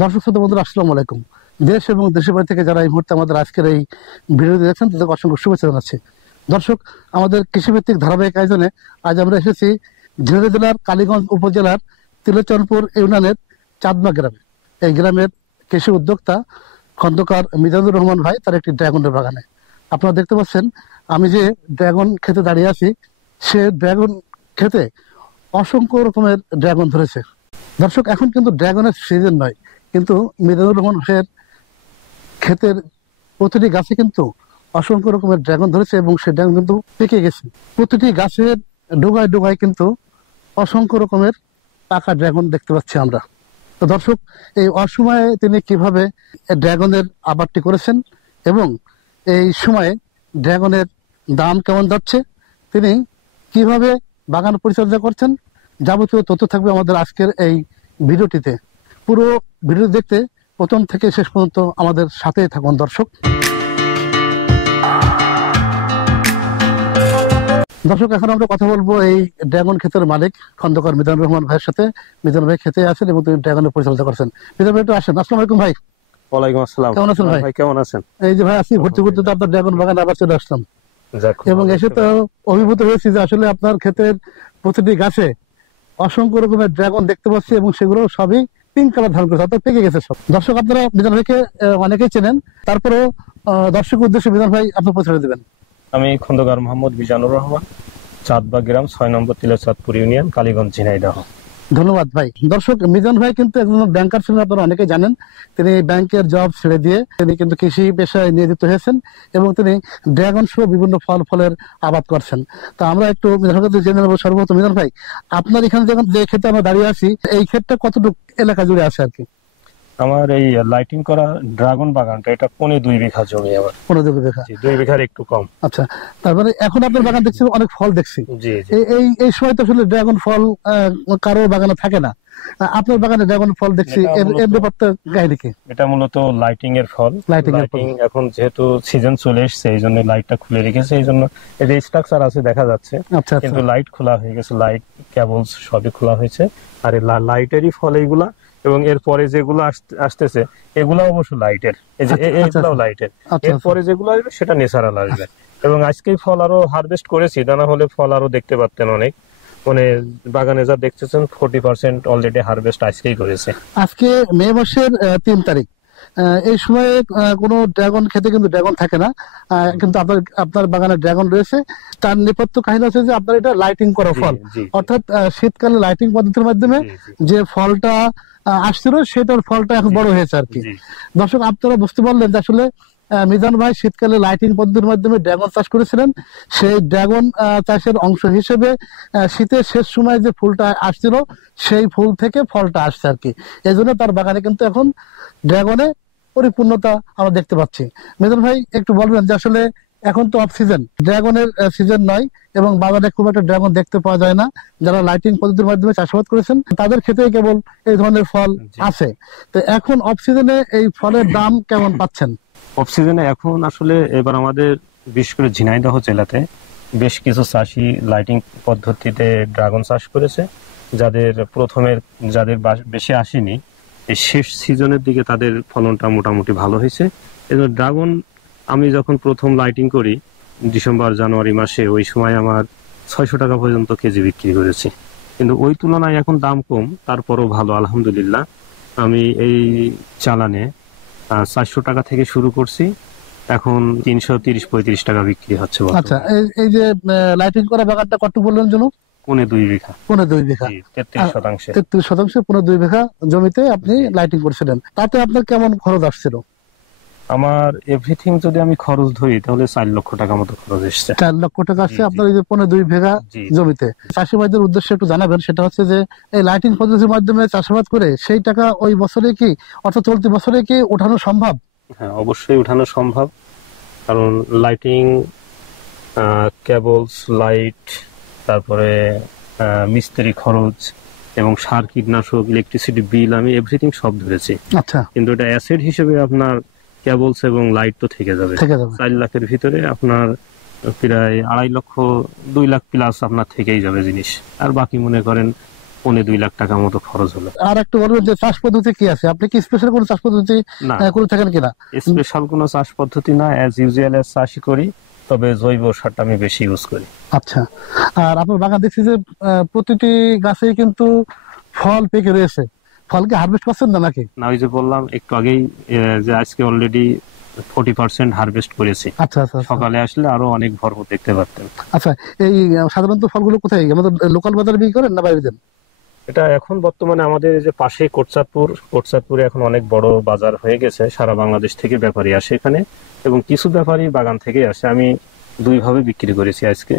দর্শক শ্রোতা বন্ধুরা, আসসালামু আলাইকুম। দেশ এবং দেশের বাইরে থেকে যারা এই মুহূর্তে আমাদের আজকের এই ভিডিও দেখছেন তাদেরকে অসংখ্য শুভেচ্ছা জানাচ্ছি। দর্শক, আমাদের কৃষিভিত্তিক ধারাবাহিক আয়োজনে আজ আমরা এসেছি ঝিনাইদহ জেলার কালীগঞ্জ উপজেলার তিলোচনপুর ইউনিয়নের চাঁদমা গ্রামে। এই গ্রামের কৃষি উদ্যোক্তা খন্দকার মিজানুর রহমান ভাই তার একটি ড্রাগনের বাগানে। আপনারা দেখতে পাচ্ছেন আমি যে ড্রাগন খেতে দাঁড়িয়ে আছি, সে ড্রাগন খেতে অসংখ্য রকমের ড্রাগন ধরেছে। দর্শক, এখন কিন্তু ড্রাগনের সিজন নয়, কিন্তু মিজানুর রহমান ভাইয়ের ক্ষেতের প্রতিটি গাছে কিন্তু অসংখ্য রকমের ড্রাগন ধরেছে এবং সেই ড্রাগন কিন্তু পেকে গেছে। প্রতিটি গাছের ডোগায় ডোগায় কিন্তু অসংখ্য রকমের পাকা ড্রাগন দেখতে পাচ্ছি আমরা। তো দর্শক, এই অসময়ে তিনি কিভাবে ড্রাগনের আবাদটি করেছেন এবং এই সময়ে ড্রাগনের দাম কেমন যাচ্ছে, তিনি কিভাবে বাগান পরিচর্যা করছেন, যাবতীয় তথ্য থাকবে আমাদের আজকের এই ভিডিওটিতে। পুরো ভিডিও দেখতে প্রথম থেকে শেষ পর্যন্ত আমাদের সাথে থাকুন দর্শক। দর্শক, এখন আমরা কথা বলবো এই ড্রাগন ক্ষেতের মালিক খন্দকার মিজানুর রহমান ভাইয়ের সাথে। মিজান ভাই খেতে আছেন এবং তিনি ড্রাগনের পরিচর্যা করছেন। মিজান ভাই একটু আসেন। আসসালামু আলাইকুম ভাই। ওয়ালাইকুম আসসালাম। কেমন আছেন ভাই? কেমন আছেন? এই যে ভাই আছি, ঘুরতে ঘুরতে তো আপনার ড্রাগন বাগানে আবার চলে আসলাম এবং এসে তো অভিভূত হয়েছি যে আসলে আপনার ক্ষেতের প্রতিটি গাছে অসংখ্য রকমের ড্রাগন দেখতে পাচ্ছি এবং সেগুলো সবই পিঙ্ক কালার ধারণ করেছে, অর্থাৎ পেকে গেছে সব। দর্শক, আপনারা মিজান ভাইকে অনেকেই চেনেন, তারপরেও দর্শক উদ্দেশ্যে মিজান ভাই আপনার পরিচয় দেবেন। আমি খন্দকার মোহাম্মদ মিজানুর রহমান, চাঁদবা গ্রাম 6 নম্বর তিলোচাঁদপুর ইউনিয়ন, কালীগঞ্জ, ঝিনাইদহ। ধন্যবাদ ভাই। দর্শক, মিজান ভাই কিন্তু একজন ব্যাংকার ছিলেন, আপনারা অনেকেই জানেন। তিনি ব্যাংকের জব ছেড়ে দিয়ে তিনি কিন্তু কৃষি পেশায় নিয়োজিত হয়েছেন এবং তিনি ড্রাগন সহ বিভিন্ন ফলের আবাদ করছেন। তো আমরা একটু মিজান ভাই জেনে নেবো। সর্বপ্রথম মিজান ভাই, আপনার এখানে যখন যে ক্ষেতে আমরা দাঁড়িয়ে আছি, এই ক্ষেতটা কতটুকু এলাকা জুড়ে আছে আর কি? আমার এই লাইটিং করা ড্রাগন বাগানটা এটা 2.5 বিঘা জমি। আমার 2.5 বিঘা। 2 বিঘার একটু কম। আচ্ছা, তারপরে এখন আপনার বাগান দেখছি অনেক ফল দেখছি। জি জি। এই সময় তো আসলে ড্রাগন ফল কারো বাগানে থাকে না, আপনার বাগানে ড্রাগন ফল দেখছি, এর ব্যাপারটা কাহিনী কি? এটা মূলত লাইটিং এর ফল। লাইটিং এখন যেহেতু সিজন চলে এসেছে, এই জন্য লাইটটা খুলে রেখেছে, এই জন্য এর স্ট্রাকচার আছে দেখা যাচ্ছে, কিন্তু লাইট খোলা হয়ে গেছে, লাইট কেবলস সবই খোলা হয়েছে। আর এই লাইটেরই ফল এইগুলা, এবং এরপরে যেগুলো আসতেছে এগুলো অবশ্য লাইটের, এই যে এইগুলাও লাইটের। এরপরে যেগুলো আসবে সেটা ন্যাচারাল আসবে। এবং আজকেই ফল আরো হারভেস্ট করেছি, তা না হলে ফল আরো দেখতে পারতেন অনেক। মানে বাগানে যা দেখতেছেন 40% অলরেডি হারভেস্ট আজকেই করেছে। আজকে মে মাসের 3 তারিখ। এই সময়ে কোনো ড্রাগন খেতে কিন্তু ড্রাগন থাকে না, কিন্তু আপনার বাগানে ড্রাগন রয়েছে। তার নেপথ্য কাহিনী হচ্ছে যে আপনার এটা লাইটিং করা ফল, অর্থাৎ শীতকালে লাইটিং পদ্ধতির মাধ্যমে যে ফলটা আসছিল সেটার ফলটা এখন বড় হয়েছে আর কি। দর্শক, আপনারা বুঝতে পারলেন যে আসলে মিজান ভাই শীতকালে লাইটিং পদ্ধতির মাধ্যমে ড্রাগন চাষ করেছিলেন। সেই ড্রাগন চাষের অংশ হিসেবে শীতের শেষ সময় যে ফুলটা আসছিল সেই ফুল থেকে ফলটা আসছে আর কি। এই জন্য তার বাগানে কিন্তু এখন ড্রাগনে পরিপূর্ণতা আমরা দেখতে পাচ্ছি। মিজান ভাই একটু বলবেন যে আসলে এখন তো অফ সিজন, ড্রাগনের সিজন নয় এবং বাজারে খুব একটা ড্রাগন দেখতে পাওয়া যায় না। যারা লাইটিং পদ্ধতির মাধ্যমে চাষাবাদ করেছেন তাদের ক্ষেত্রে কেবল এই ধরনের ফল আছে। তো এখন অফ সিজনে এই ফলের দাম কেমন পাচ্ছেন? অফ সিজনে এখন আসলে এবার আমাদের বিশেষ করে ঝিনাইদহ জেলাতে বেশ কিছু চাষি লাইটিং পদ্ধতিতে ড্রাগন চাষ করেছে। যাদের বেশি আসেনি, এই শেষ সিজনের দিকে তাদের ফলনটা মোটামুটি ভালো হয়েছে। এজন্য ড্রাগন আমি যখন প্রথম লাইটিং করি ডিসেম্বর জানুয়ারি মাসে, ওই সময় আমার 600 টাকা পর্যন্ত কেজি বিক্রি করেছি। কিন্তু ওই তুলনায় এখন দাম কম, তারপরও ভালো আলহামদুলিল্লাহ। আমি এই চালানে 400 টাকা থেকে শুরু করছি, এখন 330-35 টাকা বিক্রি হচ্ছে। আচ্ছা, এই যে লাইটিং করা বাগানটা কত বললেন যেন? 2.5 বিঘা। 2.5 বিঘা, 33% 2.5 বিঘা জমিতে আপনি লাইটিং করছিলেন। তাতে আপনার কেমন খরচ আসছিল? আমার এভরিথিং যদি আমি খরচ ধরি তাহলে 4 লক্ষ টাকা মতো খরচ এসেছে। 4 লক্ষ টাকা আসছে আপনার এই যে 2.5 বিঘা জমিতে। চাষি ভাইদের উদ্দেশ্যে একটু জানাবেন, সেটা হচ্ছে যে এই লাইটিং পদ্ধতির মাধ্যমে চাষাবাদ করে সেই টাকা ওই বছরে কি, অর্থাৎ চলতি বছরে কি ওঠানো সম্ভব? হ্যাঁ, অবশ্যই উঠানো সম্ভব, কারণ লাইটিং, কেবলস, লাইট, তারপরে মিস্ত্রি খরচ এবং সার, কীটনাশক, ইলেকট্রিসিটি বিল, আমি এভরিথিং সব ধরেছি। আচ্ছা, কিন্তু এটা অ্যাসেট হিসেবে আপনার কেবলস এবং লাইট তো থেকে যাবে। 4 লাখের ভিতরে আপনার প্রায় 2.5 লক্ষ 2 লাখ প্লাস আপনার থেকেই যাবে জিনিস। আর বাকি মনে করেন 2.25 লাখ টাকা মতো খরচ হলো। আর একটু বলবেন যে চাষ পদ্ধতি কি আছে, আপনি কি স্পেশাল কোনো চাষ পদ্ধতি না, করে থাকেন কিনা? স্পেশাল কোনো চাষ পদ্ধতি না, অ্যাজ ইউজুয়াল চাষই করি, তবে জৈব সারটা আমি বেশি ইউজ করি। আচ্ছা, আর আপনার বাগান দেখছি যে প্রতিটি গাছেই কিন্তু ফল পেকে রয়েছে, ফল কি হারভেস্ট করছেন না নাকি? না, ওই যে বললাম একটু আগেই যে আজকে অলরেডি 40% হারভেস্ট করেছি। আচ্ছা আচ্ছা, সকালে আসলে আরো অনেক ভরপুর দেখতে পারতেন। আচ্ছা, এই সাধারণত ফলগুলো কোথায় আমাদের লোকাল বাজারে বিক্রি করেন না বাইরে দেন? এটা এখন বর্তমানে আমাদের যে পাশে কোটচাঁদপুরে এখন অনেক বড় বাজার হয়ে গেছে, সারা বাংলাদেশ থেকে ব্যাপারী আসে এখানে, এবং কিছু ব্যাপারী বাগান থেকে আসে। আমি দুই ভাবে বিক্রি করেছি আজকে,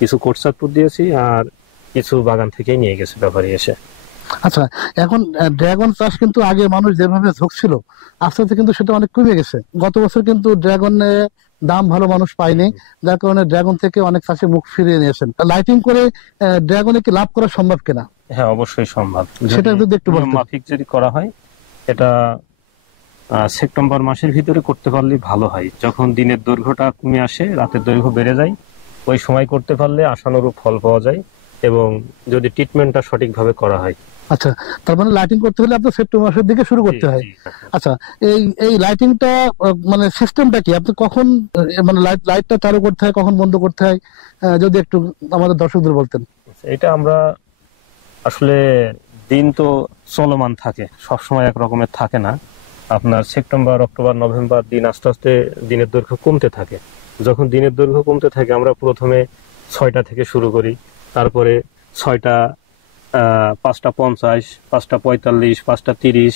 কিছু কোটচাঁদপুর দিয়েছি আর কিছু বাগান থেকেই নিয়ে গেছে ব্যাপারী এসে। আচ্ছা, এখন ড্রাগন চাষ কিন্তু আগে মানুষ যেভাবে ঝুঁকছিল, আস্তে আস্তে কিন্তু সেটা অনেক কমে গেছে। গত বছর কিন্তু ড্রাগনের দাম ভালো মানুষ পায়নি, যার কারণে ড্রাগন থেকে অনেক চাষি মুখ ফিরিয়ে নিয়েছেন। লাইটিং করে ড্রাগনে কি লাভ করা সম্ভব কিনা? হ্যাঁ, অবশ্যই সম্ভব, সেটা যদি একটু বলতেন। মাফিক যদি করা হয়, এটা সেপ্টেম্বর মাসের ভিতরে করতে পারলে ভালো হয়, যখন দিনের দৈর্ঘ্যটা কমে আসে, রাতের দৈর্ঘ্য বেড়ে যায়, ওই সময় করতে পারলে আশানুরূপ ফল পাওয়া যায়, এবং যদি ট্রিটমেন্টটা সঠিকভাবে করা হয়। আচ্ছা, তার মানে লাইটিং করতে হলে আপনার সেপ্টেম্বর মাসের দিকে শুরু করতে হয়। আচ্ছা, এই লাইটিংটা মানে সিস্টেমটা কি, আপনি কখন মানে লাইটটা চালু করতে হয়, কখন বন্ধ করতে হয়, যদি একটু আমাদের দর্শকদের বলতেন। এটা আমরা আসলে, দিন তো চলমান থাকে, সবসময় এক রকমের থাকে না। আপনার সেপ্টেম্বর, অক্টোবর, নভেম্বর দিন আস্তে আস্তে দিনের দৈর্ঘ্য কমতে থাকে। যখন দিনের দৈর্ঘ্য কমতে থাকে, আমরা প্রথমে 6টা থেকে শুরু করি, তারপরে 6টা, 5টা 50, 5টা 45, 5টা 30,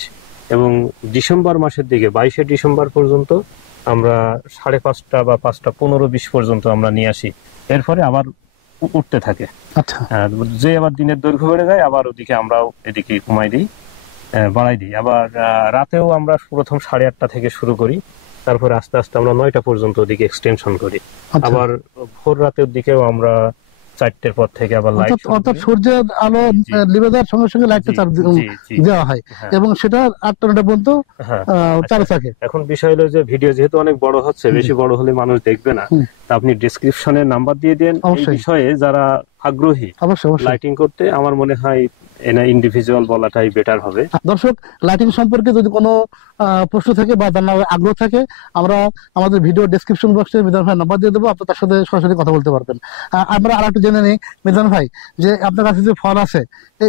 এবং ডিসেম্বর মাসের দিকে 22শে ডিসেম্বর পর্যন্ত আমরা 5:30 বা 5টা 15-20 পর্যন্ত আমরা নিয়ে আসি। এরপরে আবার উঠতে থাকে। আচ্ছা, যে আবার দিনের দৈর্ঘ্য বেড়ে যায়, আবার ওদিকে আমরাও এদিকে কমাই দিই, বাড়াই দিই। আবার রাতেও আমরা প্রথম 8:30 থেকে শুরু করি, তারপরে আস্তে আস্তে আমরা 9টা পর্যন্ত ওদিকে এক্সটেনশন করি। আবার ভোর রাতের দিকেও আমরা 4টের পর থেকে আবার লাইট, অর্থাৎ সূর্যের আলো নিভে যাওয়ার সঙ্গে সঙ্গে লাইটটা দেওয়া হয়, এবং সেটা 8টা-9টা পর্যন্ত চালু থাকে। এখন বিষয় হলো যে ভিডিও যেহেতু অনেক বড় হচ্ছে, বেশি বড় হলে মানুষ দেখবে না, আপনি ডেসক্রিপশনে নাম্বার দিয়ে দেন, এই বিষয়ে যারা আগ্রহী লাইটিং করতে, আমার মনে হয় ইন্ডিভিজুয়াল বলাটাই বেটার হবে। দর্শক, লাইটিং সম্পর্কে যদি কোনো প্রশ্ন থাকে বা জানার আগ্রহ থাকে, আমরা আমাদের ভিডিও ডেসক্রিপশন বক্সে মিজান ভাই নাম্বার দিয়ে দেবো, আপনি তার সাথে সরাসরি কথা বলতে পারবেন। আমরা আর একটু জেনে নিই মিজান ভাই, যে আপনার কাছে যে ফল আছে,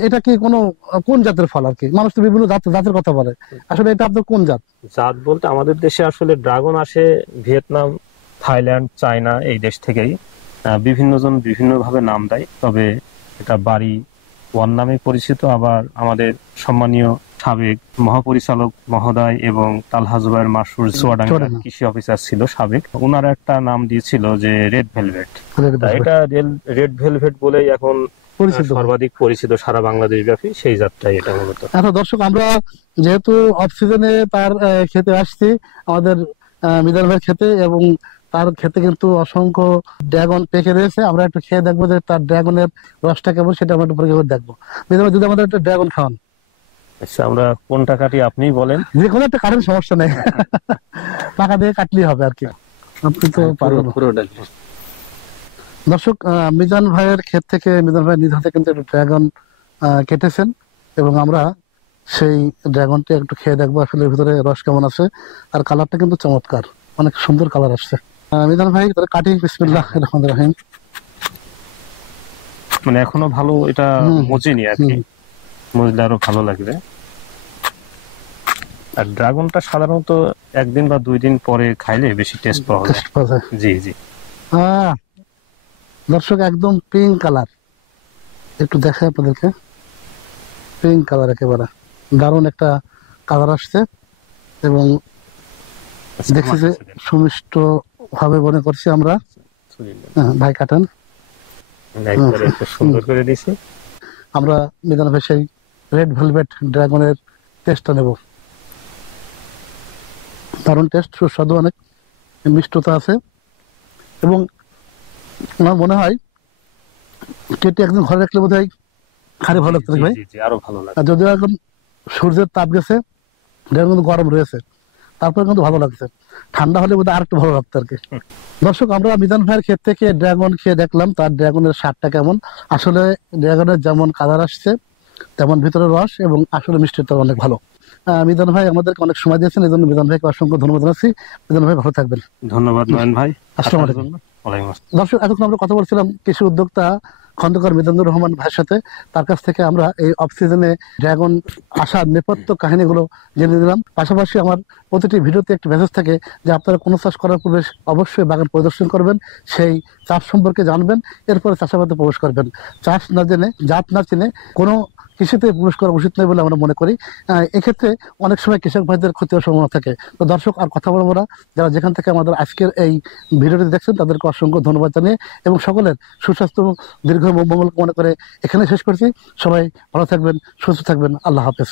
এটা কি কোন জাতের ফল? আর কি মানুষ তো বিভিন্ন জাতের কথা বলে, আসলে এটা আপনার কোন জাত? জাত বলতে আমাদের দেশে আসলে ড্রাগন আসে ভিয়েতনাম, থাইল্যান্ড, চায়না, এই দেশ থেকেই। বিভিন্ন জন বিভিন্ন ভাবে নাম দেয়, তবে এটা বাড়ি ওয়ান নামে পরিচিত। আবার আমাদের সম্মানীয় সাবেক মহাপরিচালক মহোদয় এবং তালহা জুবায়ের মাসুর চুয়াডাঙ্গা কৃষি অফিসার ছিল সাবেক, ওনারা একটা নাম দিয়েছিল যে রেড ভেলভেট। এটা রেড ভেলভেট বলেই এখন সর্বাধিক পরিচিত সারা বাংলাদেশ ব্যাপী, সেই জাতটাই এটা মূলত। আচ্ছা দর্শক, আমরা যেহেতু অফ সিজনে তার খেতে আসছি, আমাদের মিজান ভাইয়ের খেতে, এবং তার খেতে কিন্তু অসংখ্য ড্রাগন পেকে রয়েছে। আমরা একটু খেয়ে দেখবো যে তার ড্রাগনের রসটা কেমন, সেটা আমরা একটু পরীক্ষা করে দেখবো। মিজান ভাই, যদি আমাদের একটা ড্রাগন খাওয়ান। আচ্ছা, আমরা কোনটা কাটি আপনিই বলেন। যে কোনো একটা কাটেন, সমস্যা নেই, টাকা দিয়ে কাটলেই হবে আর কি, আপনি তো পারবেন পুরোটা। দর্শক, মিজান ভাইয়ের ক্ষেত থেকে মিজান ভাই নিজ হাতে কিন্তু একটু ড্রাগন কেটেছেন, এবং আমরা সেই ড্রাগনটি একটু খেয়ে দেখবো আসলে ভিতরে রস কেমন আছে। আর কালারটা কিন্তু চমৎকার, অনেক সুন্দর কালার আসছে। মিজান ভাই, কাটি, বিসমিল্লাহির রহমানির রহিম। মানে এখনো ভালো এটা মজেনি আর কি, মজলে আরো ভালো লাগবে। আর ড্রাগনটা সাধারণত 1 দিন বা 2 দিন পরে খাইলে বেশি টেস্ট পাওয়া যায়। জি জি। দর্শক, একদম পিঙ্ক কালার, একটু দেখাই আপনাদেরকে, পিঙ্ক কালার, একেবারে দারুণ একটা কালার আসছে, এবং দেখছি যে সুমিষ্ট ভাবে মনে করছি আমরা। ভাই কাটেন, সুন্দর করে দিছি। আমরা মিজান ভাই সেই রেড ভেলভেট ড্রাগনের টেস্টটা নেব। দারুণ টেস্ট, সুস্বাদু, অনেক মিষ্টতা আছে, এবং আমার মনে হয় কেটে একদিন ঘরে রাখলে বোধ হয় খারে ভালো লাগতো ভাই, আরো ভালো লাগে। যদিও এখন সূর্যের তাপ গেছে, কিন্তু গরম রয়েছে, তারপরে কিন্তু ভালো লাগছে। ঠান্ডা হলে বোধহয় আর একটু ভালো লাগতো আর কি। দর্শক, আমরা মিজান ভাইয়ের ক্ষেত থেকে ড্রাগন খেয়ে দেখলাম তার ড্রাগনের স্বাদটা কেমন। আসলে ড্রাগনের যেমন কালার আসছে, তেমন ভিতরে রস এবং আসলে মিষ্টিটা অনেক ভালো। মিজান ভাই আমাদেরকে অনেক সময় দিয়েছেন, এই জন্য মিজান ভাইকে অসংখ্য ধন্যবাদ জানাচ্ছি। মিজান ভাই ভালো থাকবেন। ধন্যবাদ নয়ন ভাই। আসসালামু আলাইকুম। দর্শক, এতক্ষণ আমরা কথা বলছিলাম কৃষি উদ্যোক্তা খন্দকার মিজানুর রহমান ভাইয়ের সাথে। তার কাছ থেকে আমরা এই অফ সিজনে ড্রাগন আসার নেপথ্য কাহিনীগুলো জেনে নিলাম। পাশাপাশি আমার প্রতিটি ভিডিওতে একটি মেসেজ থাকে যে আপনারা কোনো চাষ করার পূর্বে অবশ্যই বাগান পরিদর্শন করবেন, সেই চাষ সম্পর্কে জানবেন, এরপরে চাষাবাদে প্রবেশ করবেন। চাষ না জেনে, জাত না চিনে কোনো কৃষিতে প্রবেশ করা উচিত নয় বলে আমরা মনে করি। এক্ষেত্রে অনেক সময় কৃষক ভাইদের ক্ষতি হওয়ার সম্ভাবনা থাকে। তো দর্শক, আর কথা বলবো না। যারা যেখান থেকে আমাদের আজকের এই ভিডিওটি দেখছেন তাদেরকে অসংখ্য ধন্যবাদ জানিয়ে এবং সকলের সুস্বাস্থ্য দীর্ঘ মঙ্গল মনে করে এখানে শেষ করছি। সবাই ভালো থাকবেন, সুস্থ থাকবেন। আল্লাহ হাফেজ।